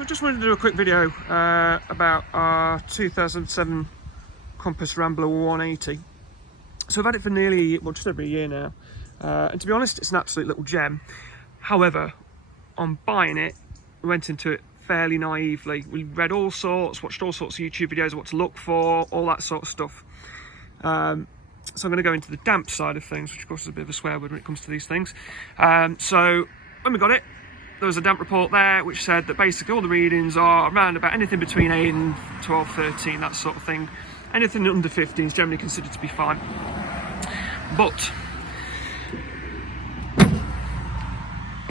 So I just wanted to do a quick video about our 2007 Compass Rambler 180. So I've had it for nearly, well, just over a year now. And to be honest, it's an absolute little gem. However, on buying it, we went into it fairly naively. We read all sorts, watched all sorts of YouTube videos of what to look for, all that sort of stuff. So I'm going to go into the damp side of things, which of course is a bit of a swear word when it comes to these things. So when we got it, there was a damp report there which said that basically all the readings are around about anything between 8 and 12, 13, that sort of thing. Anything under 15 is generally considered to be fine. But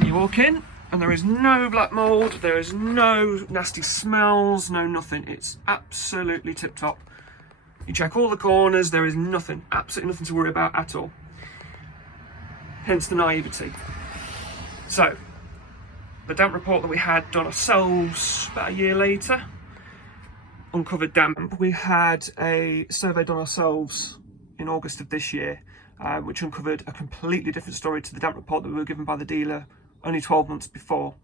you walk in and there is no black mould, there is no nasty smells, no nothing. It's absolutely tip-top. You check all the corners, there is nothing, absolutely nothing to worry about at all. Hence the naivety. So, the damp report that we had done ourselves about a year later uncovered damp. We had a survey done ourselves in August of this year, which uncovered a completely different story to the damp report that we were given by the dealer only 12 months before.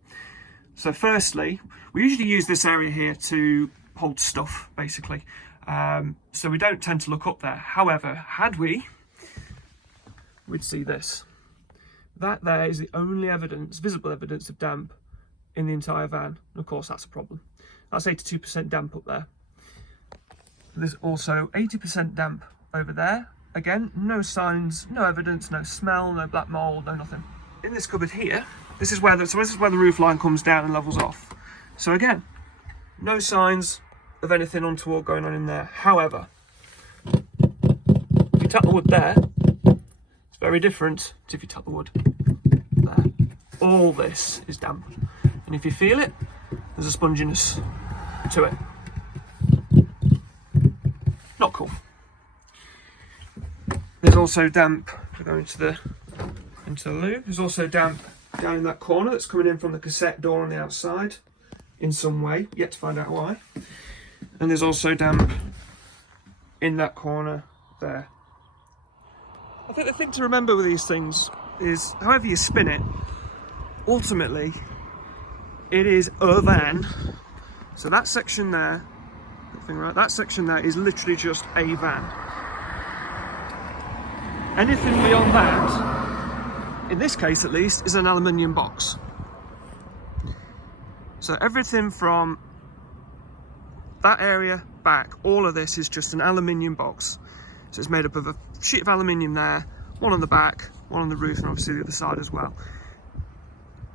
So firstly, we usually use this area here to hold stuff, basically. So we don't tend to look up there. However, had we, we'd see this. That there is the only evidence, visible evidence of damp in the entire van. And of course, that's a problem. That's 82% damp up there. There's also 80% damp over there. Again, no signs, no evidence, no smell, no black mold, no nothing. In this cupboard here, this is where the roof line comes down and levels off. So again, no signs of anything untoward going on in there. However, if you tap the wood there, it's very different to if you tap the wood there. All this is damp. And if you feel it, there's a sponginess to it. Not cool. There's also damp, to go into the loo, there's also damp down in that corner that's coming in from the cassette door on the outside in some way, yet to find out why. And there's also damp in that corner there. I think the thing to remember with these things is, however you spin it, ultimately it is a van. So that section there, that section there is literally just a van. Anything beyond that, in this case at least, is an aluminium box. So everything from that area back, all of this is just an aluminium box. So it's made up of a sheet of aluminium there, one on the back, one on the roof, and obviously the other side as well.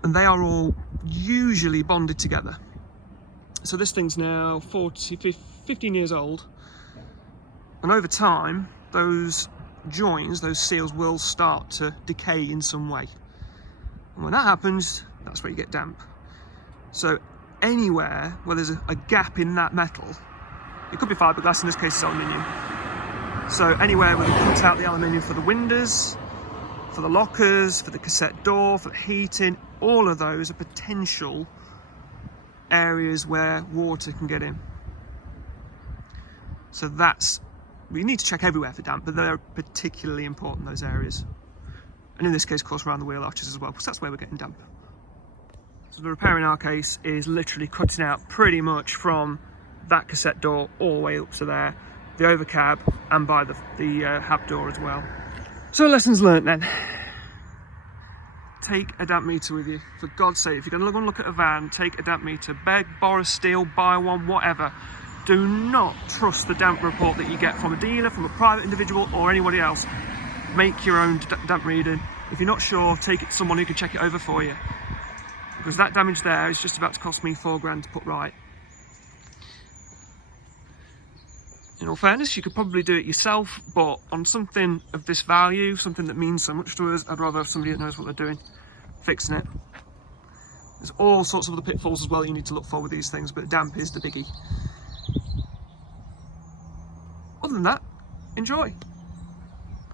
And they are all usually bonded together. So this thing's now 15 years old. And over time, those joins, those seals will start to decay in some way. And when that happens, that's where you get damp. So anywhere where there's a gap in that metal, it could be fiberglass, in this case it's aluminium. So anywhere where they cut out the aluminium for the windows, for the lockers, for the cassette door, for the heating, all of those are potential areas where water can get in. So we need to check everywhere for damp, but they're particularly important, those areas. And in this case, of course, around the wheel arches as well, because that's where we're getting damp. So the repair in our case is literally cutting out pretty much from that cassette door all the way up to there, the overcab, and by the hab door as well. So lessons learnt then. Take a damp meter with you. For God's sake, if you're going to go and look at a van, take a damp meter. Beg, borrow, steal, buy one, whatever. Do not trust the damp report that you get from a dealer, from a private individual, or anybody else. Make your own damp reading. If you're not sure, take it to someone who can check it over for you. Because that damage there is just about to cost me £4 to put right. In all fairness, you could probably do it yourself, but on something of this value, something that means so much to us, I'd rather have somebody that knows what they're doing fixing it. There's all sorts of other pitfalls as well you need to look for with these things, but damp is the biggie. Other than that, enjoy.